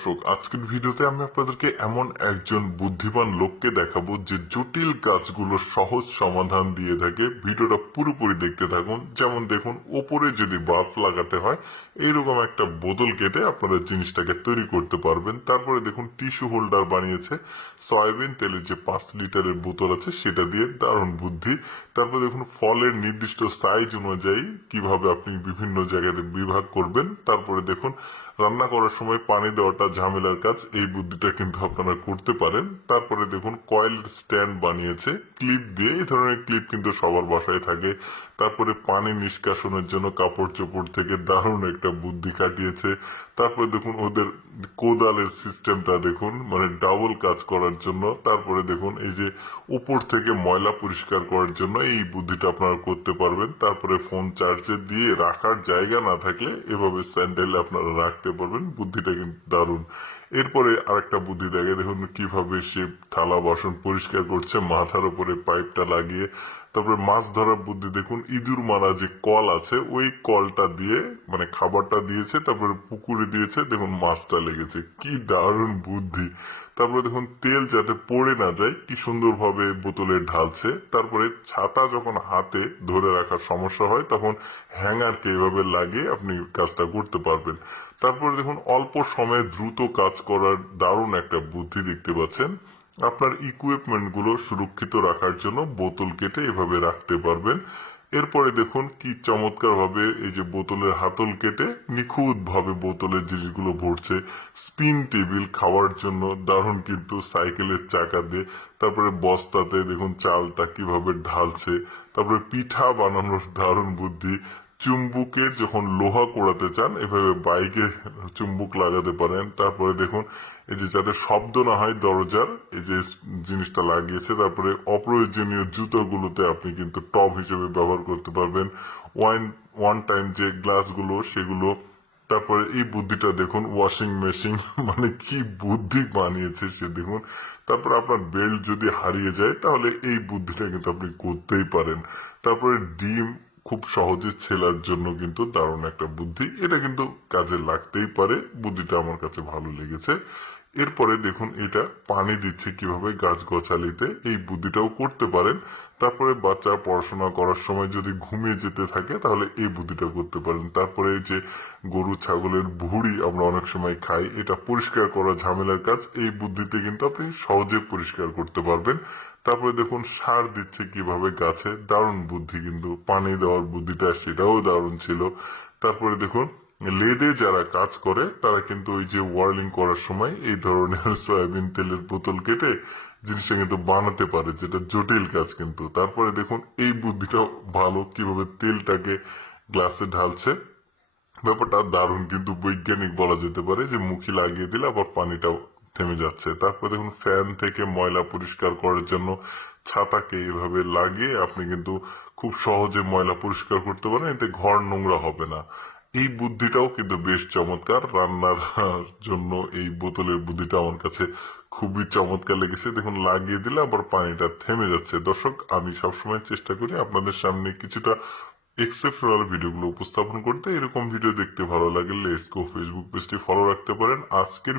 দর্শক, আজকের ভিডিওতে আমি আপনাদেরকে এমন একজন বুদ্ধিমান লোককে দেখাবো যে জটিল কাজগুলোর সহজ সমাধান দিয়ে থাকে। ভিডিওটা পুরোপুরি দেখতে থাকুন। যেমন দেখুন, ওপরে যদি বাল্ব লাগাতে হয় এইরকম একটা বোতল কেটে আপনারা জিনিসটাকে তৈরি করতে পারবেন। তারপরে দেখুন টিস্যু হোল্ডার বানিয়েছে সয়াবিন তেলের যে 5 লিটারের বোতল আছে সেটা দিয়ে, দারুণ বুদ্ধি। তারপরে দেখুন ফলের নির্দিষ্ট সাইজ অনুযায়ী কিভাবে আপনি বিভিন্ন জায়গাতে বিভাগ করবেন। তারপরে দেখুন রান্না করার সময় পানি দেওয়াটা ঝামেলার কাজ, এই বুদ্ধিটা কিন্তু আপনারা করতে পারেন। তারপরে দেখুন কয়েল স্ট্যান্ড বানিয়েছে ক্লিপ দিয়ে, এই ধরনের ক্লিপ কিন্তু সবার বাসায় থাকে। তারপরে পানি নিষ্কাশনের জন্য কাপড় চোপড় থেকে দারুণ একটা বুদ্ধি কাটিয়েছে। তারপরে দেখুন ওদের কোদালের সিস্টেমটা দেখুন, মানে ডাবল কাজ করার জন্য। তারপরে দেখুন এই যে উপর থেকে ময়লা পরিষ্কার করার জন্য এই বুদ্ধিটা আপনারা করতে পারবেন। তারপরে ফোন চার্জে দিয়ে রাখার জায়গা না থাকলে এভাবে স্যান্ডেল আপনারা রাখতে পারবেন। বুদ্ধিটা কিন্তু দারুণ। এরপরে আরেকটা বুদ্ধি দেখে দেখুন কিভাবে সে থালা বাসন পরিষ্কার করছে মাথার উপরে পাইপটা লাগিয়ে। তারপরে মাছ ধরার বুদ্ধি দেখুন, ইঁদুর মারা যে কল আছে ওই কলটা দিয়ে মানে খাবারটা দিয়েছে, তারপরে পুকুরে দিয়েছে, দেখুন মাছটা লেগেছে। কি দারুণ বুদ্ধি। তারপরে দেখুন তেল যাতে পড়ে না যায় কি সুন্দরভাবে বোতলে ঢালছে। তারপরে ছাতা যখন হাতে ধরে রাখার সমস্যা হয় তখন হ্যাঙ্গারকে এভাবে লাগিয়ে আপনি কাজটা করতে পারবেন। তারপরে দেখুন অল্প সময়ে দ্রুত কাজ করার দারুণ একটা বুদ্ধি দেখতে পাচ্ছেন। আপনার ইকুইপমেন্ট গুলো সুরক্ষিত রাখার জন্য বোতল কেটে এভাবে রাখতে পারবেন। এরপরে দেখুন কি চমৎকার ভাবে এই যে বোতলের হাতল কেটে নিখুঁত ভাবে বোতলের জিনিসগুলো ভরছে। স্পিন টেবিল খাওয়ার জন্য দারুণ কিন্তু সাইকেলের চাকা দিয়ে। তারপরে বস্তাতে দেখুন চালটা কিভাবে ঢালছে। তারপরে পিঠা বানানোর দারুণ বুদ্ধি। চুম্বুকে যখন লোহা কোড়াতে চান এভাবে বাইকে চুম্বুক লাগাতে পারেন। তারপরে দেখুন এই যে যাতে শব্দ না হয় দরজার, এই যে জিনিসটা লাগিয়েছে। তারপরে অপ্রয়োজনীয় জুতোগুলোতে আপনি কিন্তু টব হিসেবে ব্যবহার করতে পারবেন। ওয়ান টাইম যে গ্লাসগুলো সেগুলো। তারপরে এই বুদ্ধিটা দেখুন ওয়াশিং মেশিন মানে কি বুদ্ধি বানিয়েছে সে দেখুন। তারপর আপনার বেল্ট যদি হারিয়ে যায় তাহলে এই বুদ্ধিটা কিন্তু আপনি করতেই পারেন। তারপরে ডিম খুব সহজে ছেলার জন্য কিন্তু দারুণ একটা বুদ্ধি, এটা কিন্তু কাজে লাগতেই পারে। বুদ্ধিটা আমার কাছে ভালো লেগেছে। এরপরে দেখুন এটা পানি দিচ্ছে কিভাবে গাছগাছালিতে, এই বুদ্ধিটাও করতে পারেন। তারপরে বাচ্চা পড়াশোনা করার সময় যদি ঘুমিয়ে যেতে থাকে তাহলে এই বুদ্ধিটা করতে পারেন। তারপরে এই যে গরু ছাগলের ভুঁড়ি আমরা অনেক সময় খাই, এটা পরিষ্কার করা ঝামেলার কাজ, এই বুদ্ধিতে কিন্তু আপনি সহজে পরিষ্কার করতে পারবেন। তারপরে দেখুন সার দিচ্ছে কিভাবে গাছে, দারুণ বুদ্ধি। কিন্তু পানি দেওয়ার বুদ্ধিটা সেটাও দারুণ ছিল। তারপরে দেখুন লেদে যারা কাজ করে তারা কিন্তু ওই যে ওয়ার্লিং করার সময় এই ধরনের সয়াবিন তেলের বোতল কেটে জিনিসটা কিন্তু বানাতে পারে, যেটা জটিল কাজ কিন্তু। তারপরে দেখুন এই বুদ্ধিটা ভালো, কিভাবে তেলটাকে গ্লাসে ঢালছে। ব্যাপারটা দারুণ কিন্তু বৈজ্ঞানিক বলা যেতে পারে, যে মুখে লাগিয়ে দিলে আবার পানিটাও থেমে যাচ্ছে। তারপর দেখুন ফ্যান থেকে ময়লা পরিষ্কার করার জন্য ছাতাকে এভাবে লাগিয়ে আপনি কিন্তু খুব সহজে ময়লা পরিষ্কার করতে পারেন, এতে ঘর নোংরা হবে না। এই বুদ্ধিটাও কিন্তু বেশ চমৎকার। রান্নার জন্য এই বোতলের বুদ্ধিটা আমার কাছে খুবই চমৎকার লেগেছে। দেখুন লাগিয়ে দিলে আবার পানিটা থেমে যাচ্ছে। দর্শক, আমি সবসময় চেষ্টা করি আপনাদের সামনে কিছুটা এক্সেপশনাল ভিডিওগুলো উপস্থাপন করতে। এরকম ভিডিও দেখতে ভালো লাগলে লেটস গো ফেসবুক পেজটি ফলো রাখতে পারেন। আজকের